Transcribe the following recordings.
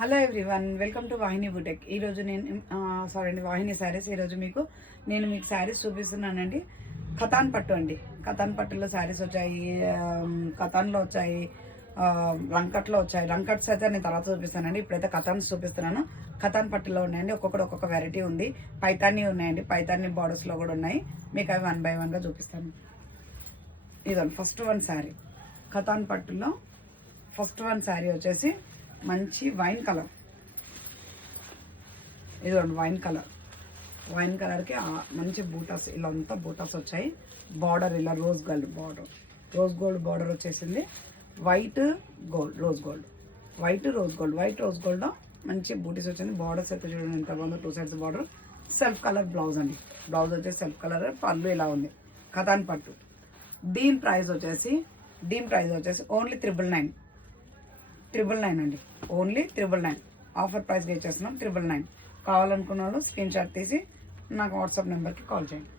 Hello everyone, welcome to Vahini boutique. ఈరోజు వాహిని శారీస్. ఈరోజు మీకు శారీస్ చూపిస్తున్నానండి. కతాన్ పట్టు అండి. కతాన్ పట్టులో శారీస్ వచ్చాయి, కతాన్లో వచ్చాయి, రంకట్లో వచ్చాయి. రంకట్స్ అయితే నేను తర్వాత చూపిస్తానండి. ఇప్పుడైతే కతాన్స్ చూపిస్తున్నాను. కతాన్ పట్టులో ఉన్నాయండి. ఒక్కొక్క వెరైటీ ఉంది. పైతాన్ని ఉన్నాయండి. పైతాన్ని బార్డర్స్లో కూడా ఉన్నాయి. మీకు అవి 1 by 1గా చూపిస్తాను. ఇదండి ఫస్ట్ వన్ శారీ. కతాన్ పట్టులో ఫస్ట్ వన్ శారీ వచ్చేసి మంచి వైన్ కలర్. ఇదిగోండి వైన్ కలర్కి మంచి బూటాస్, ఇలా అంతా బూటాస్ వచ్చాయి. బార్డర్ ఇలా రోజ్ గోల్డ్ బార్డర్ వచ్చేసింది. వైట్ రోజ్ గోల్డ్ మంచి బూటీస్ వచ్చింది. బార్డర్స్ అయితే చూడండి ఎంత బాగుందో. 2 sides border. Self colour blouse అండి. బ్లౌజ్ వచ్చేసి సెల్ఫ్ కలర్, పళ్ళు ఇలా ఉంది. కతాన్ పట్టు. దీని ప్రైస్ వచ్చేసి ఓన్లీ 999 అండి. ఓన్లీ 999 ఆఫర్ ప్రైస్గా ఇచ్చేస్తున్నాం. 999 కావాలనుకున్న వాళ్ళు స్క్రీన్ షాట్ తీసి నాకు వాట్సాప్ నెంబర్కి కాల్ చేయండి.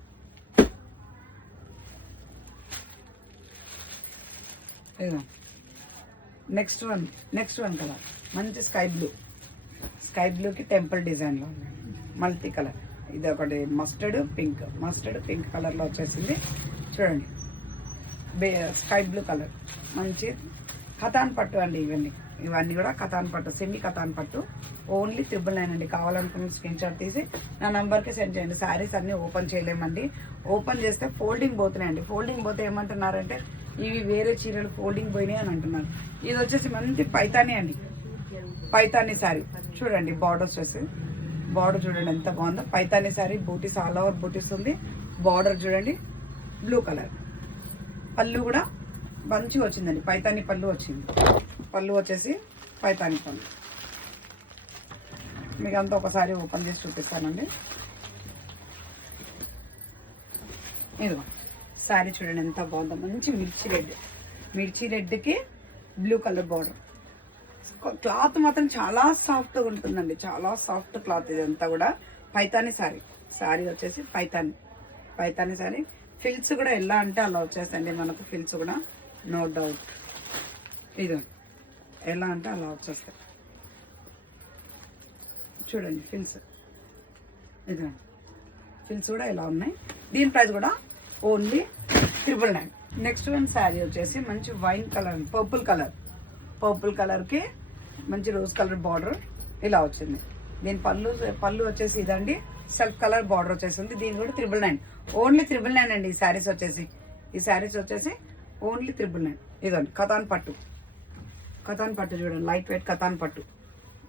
ఇదిగో నెక్స్ట్ వన్ కలర్ మంచి స్కై బ్లూకి టెంపుల్ డిజైన్లో మల్టీ కలర్. ఇది ఒకటి మస్టర్డ్ పింక్ కలర్లో వచ్చేసింది. చూడండి స్కై బ్లూ కలర్, మంచి కతాన్ పట్టు అండి. ఇవన్నీ కూడా కతాన్ పట్టు, సెమీ కతాన్ పట్టు. ఓన్లీ 999 అండి. కావాలనుకున్న స్క్రీన్ షాట్ తీసి నా నెంబర్కి సెండ్ చేయండి. శారీస్ అన్నీ ఓపెన్ చేయలేమండి. ఓపెన్ చేస్తే ఫోల్డింగ్ పోతున్నాయండి. ఫోల్డింగ్ పోతే ఏమంటున్నారంటే ఇవి వేరే చీరలు ఫోల్డింగ్ పోయినాయి అని అంటున్నారు. ఇది వచ్చేసి మంచి పైతాని అండి. పైతాని శారీ చూడండి. బార్డర్ చూడండి ఎంత బాగుందో. పైతాని శారీ, బూటీస్ ఆల్ ఓవర్ బూటీస్ ఉంది. బార్డర్ చూడండి బ్లూ కలర్. పళ్ళు కూడా మంచిగా వచ్చిందండి. పైతాని పళ్ళు వచ్చింది. పళ్ళు వచ్చేసి పైతాని పళ్ళు. మీకు అంతా ఒకసారి ఓపెన్ చేసి చూపిస్తానండి. ఇదిగో శారీ చూడండి ఎంత బాగుందో. మంచి మిర్చి రెడ్కి బ్లూ కలర్ బార్డర్. క్లాత్ మాత్రం చాలా సాఫ్ట్గా ఉంటుందండి. చాలా సాఫ్ట్ క్లాత్ ఇదంతా కూడా. పైతాని శారీ వచ్చేసి పైతాని శారీ. ఫిల్స్ కూడా ఎలా అంటే అలా వచ్చేస్తాయండి మనకు. ఫిల్స్ కూడా నో డౌట్. ఇది ఎలా అంటే అలా వచ్చేస్తాయి. చూడండి ఫిల్స్ కూడా ఎలా ఉన్నాయి. దీని ప్రైస్ కూడా ఓన్లీ 999. నెక్స్ట్ వన్ శారీ వచ్చేసి మంచి వైన్ కలర్, పర్పుల్ కలర్కి మంచి రోజ్ కలర్ బార్డర్ ఇలా వచ్చింది. దీని పళ్ళు వచ్చేసి ఇదండి. సెల్ఫ్ కలర్ బార్డర్ వచ్చేసింది. దీని కూడా 999. ఓన్లీ 999 అండి. ఈ శారీస్ వచ్చేసి ఓన్లీ 999. ఇదండి కతాన్ పట్టు చూడండి. లైట్ వెయిట్ కతాన్ పట్టు.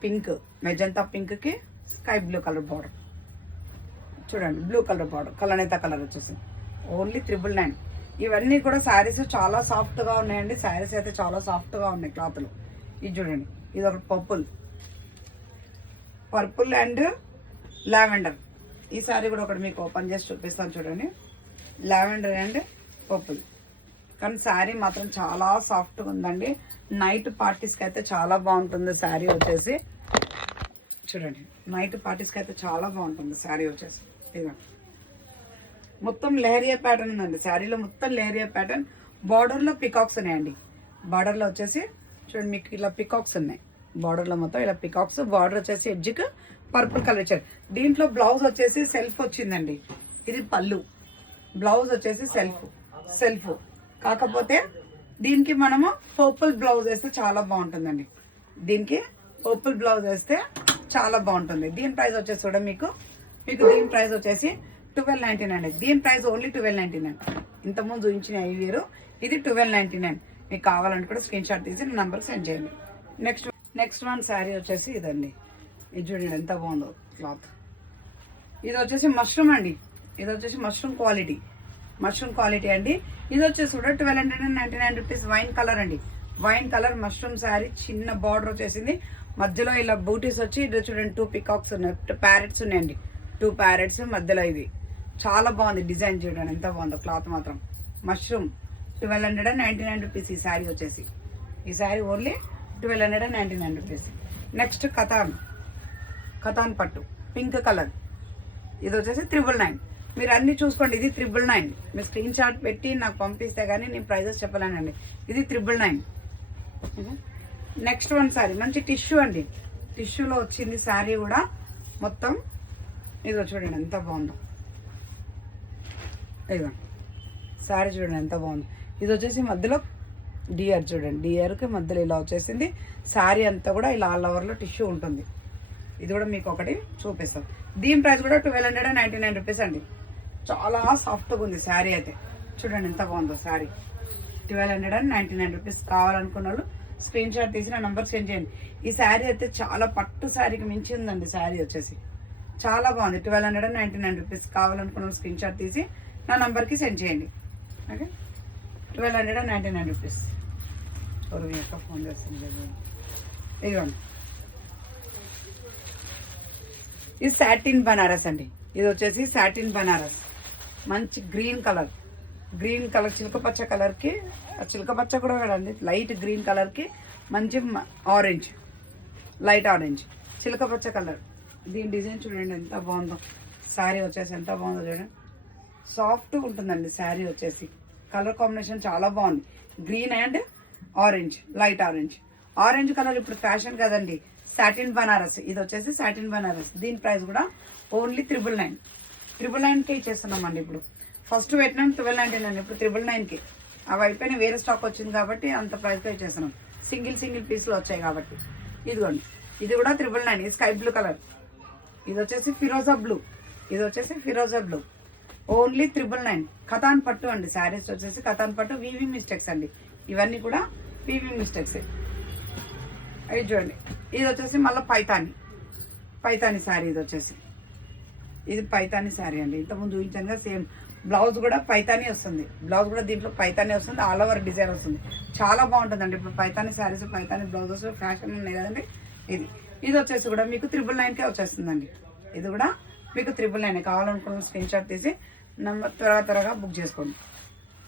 పింక్, మెజంతా పింక్కి స్కై బ్లూ కలర్ బార్డర్. చూడండి బ్లూ కలర్ బార్డర్, కలనేత కలర్ వచ్చేసింది. ఓన్లీ 999. ఇవన్నీ కూడా శారీస్ చాలా సాఫ్ట్గా ఉన్నాయండి. శారీస్ అయితే చాలా సాఫ్ట్గా ఉన్నాయి క్లాత్లు. ఇది చూడండి. ఇది ఒక పర్పుల్ అండ్ లావెండర్. ఈ శారీ కూడా ఒకటి మీకు ఓపెన్ చేసి చూపిస్తాను చూడండి. Lavender and purple. కానీ శారీ మాత్రం చాలా సాఫ్ట్గా ఉందండి. నైట్ పార్టీస్కి అయితే చాలా బాగుంటుంది శారీ వచ్చేసి. చూడండి నైట్ పార్టీస్కి అయితే చాలా బాగుంటుంది శారీ వచ్చేసి. ఇదిగోండి మొత్తం లెహరియా ప్యాటర్న్ ఉందండి. శారీలో మొత్తం లెహరియా ప్యాటర్న్. బార్డర్లో పికాక్స్ ఉన్నాయండి. బార్డర్లో వచ్చేసి చూడండి మీకు ఇలా పికాక్స్ ఉన్నాయి. బార్డర్లో మొత్తం ఇలా పికాక్స్. బార్డర్ వచ్చేసి ఎడ్జ్కి పర్పుల్ కలర్ ఇచ్చారు. దీంట్లో బ్లౌజ్ వచ్చేసి సెల్ఫ్ వచ్చిందండి. ఇది పళ్ళు. బ్లౌజ్ వచ్చేసి సెల్ఫ్ కాకపోతే దీనికి మనము పర్పుల్ బ్లౌజ్ వేస్తే చాలా బాగుంటుందండి. దీనికి పర్పుల్ బ్లౌజ్ వేస్తే చాలా బాగుంటుంది. దీని ప్రైస్ వచ్చేసి కూడా మీకు దీని ప్రైస్ వచ్చేసి 1299. దీని ప్రైస్ ఓన్లీ 1299. ఇంతకుముందు చూపించిన ఈ వేరు, ఇది 1299. మీకు కావాలంటే కూడా స్క్రీన్ షాట్ తీసి నా నెంబర్కి సెండ్ చేయండి. నెక్స్ట్ వన్ శారీ వచ్చేసి ఇదండి. ఇది చూడండి ఎంత బాగుందో క్లాత్. ఇది వచ్చేసి మష్రూమ్ అండి. ఇది వచ్చేసి మష్రూమ్ క్వాలిటీ అండి. ఇది వచ్చేసి కూడా 1299 రూపీస్. వైన్ కలర్ అండి. Wine colour mushroom sari. చిన్న బార్డర్ వచ్చేసింది. మధ్యలో ఇలా బూటీస్ వచ్చి ఇది చూడండి 2 పికాక్స్ ఉన్నాయి. 2 ప్యారెట్స్ ఉన్నాయండి. 2 ప్యారెట్స్ మధ్యలో. ఇది చాలా బాగుంది డిజైన్. చూడండి ఎంత బాగుందో క్లాత్ మాత్రం. మష్రూమ్ 1299 రూపీస్ ఈ శారీ వచ్చేసి. ఈ sari only 1299 rupees. Next katan పట్టు పింక్ కలర్. ఇది వచ్చేసి 999. మీరు అన్ని చూసుకోండి. ఇది 999. మీరు స్క్రీన్ షాట్ పెట్టి నాకు పంపిస్తే కానీ నేను ప్రైజెస్ చెప్పలేనండి. ఇది 999. నెక్స్ట్ వన్ సారీ మంచి టిష్యూ అండి. టిష్యూలో వచ్చింది శారీ కూడా మొత్తం. ఇదిగో చూడండి ఎంత బాగుందో, ఇదిగో శారీ చూడండి ఎంత బాగుంది. ఇది వచ్చేసి మధ్యలో డియర్ చూడండి, డియర్కి మధ్యలో ఇలా వచ్చేసింది. శారీ అంతా కూడా ఇలా ఆల్ ఓవర్లో టిష్యూ ఉంటుంది. ఇది కూడా మీకు ఒకటి చూపిస్తాం. దీని ప్రైస్ కూడా 1299 రూపీస్ అండి. చాలా సాఫ్ట్గా ఉంది శారీ అయితే. చూడండి ఎంత బాగుందో శారీ. 1299 రూపీస్. కావాలనుకున్న వాళ్ళు స్క్రీన్ షాట్ తీసి నా నెంబర్ సెండ్ చేయండి. ఈ శారీ అయితే చాలా పట్టు శారీకి మించి ఉందండి. శారీ వచ్చేసి చాలా బాగుంది. 1299 రూపీస్. కావాలనుకున్న వాళ్ళు స్క్రీన్ షాట్ తీసి నా నెంబర్కి సెండ్ చేయండి. Okay, 1299 rupees. మీ యొక్క ఫోన్ చేస్తుంది. ఇదిగోండి, ఇది సాటిన్ బనారస్ అండి. ఇది వచ్చేసి సాటిన్ బనారస్. మంచి గ్రీన్ కలర్, గ్రీన్ కలర్ చిలకపచ్చ కలర్కి, చిలకపచ్చ కూడా కదండి, లైట్ గ్రీన్ కలర్కి మంచి ఆరెంజ్, లైట్ ఆరెంజ్ చిలకపచ్చ కలర్. దీని డిజైన్ చూడండి ఎంత బాగుందో. శారీ వచ్చేసి ఎంత బాగుందో చూడండి. సాఫ్ట్గా ఉంటుందండి శారీ వచ్చేసి. కలర్ కాంబినేషన్ చాలా బాగుంది. Green and orange, light orange. Orange colour ఇప్పుడు ఫ్యాషన్ కదండి. సాటిన్ బనారస్. ఇది వచ్చేసి సాటిన్ బనారస్. దీని ప్రైస్ కూడా ఓన్లీ 999. 999కే ఇచ్చేస్తున్నామండి. ఇప్పుడు ఫస్ట్ పెట్టినాం 1299, ఇప్పుడు 999కి. అవి అయిపోయినా వేరే స్టాక్ వచ్చింది కాబట్టి అంత ప్రైస్తో ఇచ్చేస్తున్నాం. సింగిల్ పీస్లు వచ్చాయి కాబట్టి. ఇదిగోండి, ఇది కూడా 999. ఇది స్కై బ్లూ కలర్. ఇది వచ్చేసి ఫిరోజా బ్లూ. ఇది వచ్చేసి ఫిరోజా బ్లూ. ఓన్లీ 999. కథాన్ పట్టు అండి. శారీస్ వచ్చేసి కథాన్ పట్టు. వీవింగ్ మిస్టేక్స్ అండి, ఇవన్నీ కూడా వీవింగ్ మిస్టేక్స్. అవి చూడండి. ఇది వచ్చేసి మళ్ళీ పైతాని శారీ. ఇది వచ్చేసి ఇది పైతాని శారీ అండి. ఇంతకుముందు చూపించానుగా సేమ్. బ్లౌజ్ కూడా పైతాని వస్తుంది. బ్లౌజ్ కూడా దీంట్లో పైతాని వస్తుంది. ఆల్ ఓవర్ డిజైన్ వస్తుంది. చాలా బాగుంటుందండి. ఇప్పుడు పైతాని శారీస్, పైతాని బ్లౌజెస్ ఫ్యాషన్ ఉన్నాయి కదండి. ఇది వచ్చేసి కూడా మీకు 999కే వచ్చేస్తుందండి. ఇది కూడా మీకు 999. కావాలనుకున్న స్క్రీన్ షాట్ తీసి నెంబర్ త్వరగా బుక్ చేసుకోండి.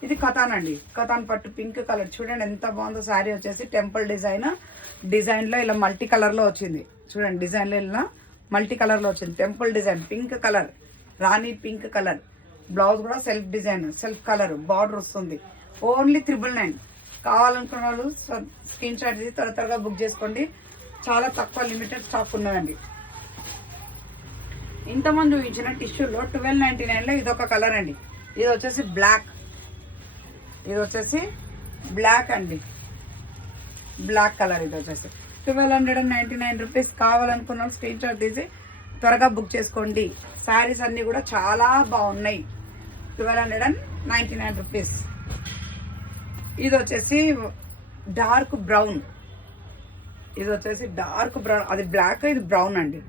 ఇది కథాన్ అండి. కథాన్ పట్టు పింక్ కలర్. చూడండి ఎంత బాగుందో. శారీ వచ్చేసి టెంపుల్ డిజైన్లో ఇలా మల్టీ కలర్లో వచ్చింది. చూడండి, డిజైన్లో ఇలా మల్టీ కలర్లో వచ్చింది. టెంపుల్ డిజైన్ పింక్ కలర్, రాణి పింక్ కలర్. బ్లౌజ్ కూడా self design, self colour, border వస్తుంది. ఓన్లీ 999. కావాలనుకున్న వాళ్ళు స్క్రీన్ షాట్ తీసి త్వరగా బుక్ చేసుకోండి. చాలా తక్కువ లిమిటెడ్ స్టాక్ ఉన్నదండి. ఇంతమంది చూపించిన టిష్యూలో 1299లో ఇదొక కలర్ అండి. ఇది వచ్చేసి బ్లాక్. ఇది వచ్చేసి బ్లాక్ అండి, బ్లాక్ కలర్. ఇది వచ్చేసి 1299 రూపీస్. కావాలనుకున్న స్క్రీన్ షాట్ తీసి త్వరగా బుక్ చేసుకోండి. శారీస్ అన్నీ కూడా చాలా బాగున్నాయి. 1299 రూపీస్. ఇది వచ్చేసి డార్క్ బ్రౌన్. ఇది వచ్చేసి డార్క్ బ్రౌన్. అది బ్లాక్, ఇది బ్రౌన్ అండి.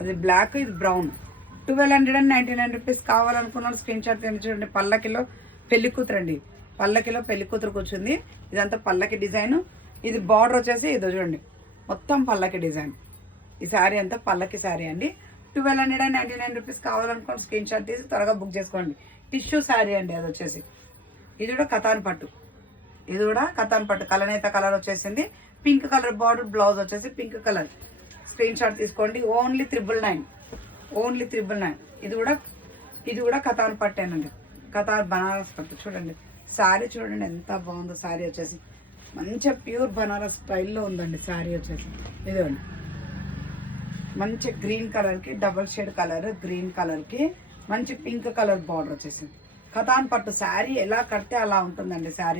అది బ్లాక్, ఇది బ్రౌన్. 1299 రూపీస్. కావాలనుకున్న స్క్రీన్ షాట్ చూడండి. పల్లకిలో పెళ్లి కూతురు అండి. పల్లకిలో పెళ్లి కూతురు కూర్చుంది. ఇదంతా పల్లకి డిజైన్. ఇది బార్డర్ వచ్చేసి ఇదో చూడండి, మొత్తం పల్లకి డిజైన్. ఈ శారీ అంతా పల్లకి శారీ అండి. 1299 రూపీస్. కావాలనుకోండి స్క్రీన్ షాట్ తీసి త్వరగా బుక్ చేసుకోండి. టిష్యూ శారీ అండి అది వచ్చేసి. ఇది కూడా కథాన్ పట్టు. ఇది కూడా కథాన్ పట్టు. కలనేత కలర్ వచ్చేసింది. Pink colour border. బ్లౌజ్ వచ్చేసి పింక్ కలర్. స్క్రీన్ షాట్ తీసుకోండి. ఓన్లీ 999. ఓన్లీ 999. ఇది కూడా కథాన్ పట్టేనండి. కథాన్ బనారస్ పట్టు. చూడండి శారీ చూడండి ఎంత బాగుందో. శారీ వచ్చేసి మంచిగా ప్యూర్ బనారస్ స్టైల్లో ఉందండి శారీ వచ్చేసి. ఇదిగోండి, మంచి గ్రీన్ కలర్కి డబల్ షేడ్ కలర్, గ్రీన్ కలర్కి మంచి పింక్ కలర్ బార్డర్ వచ్చేసింది. కథాన్ పట్టు శారీ ఎలా కడితే అలా ఉంటుందండి శారీ.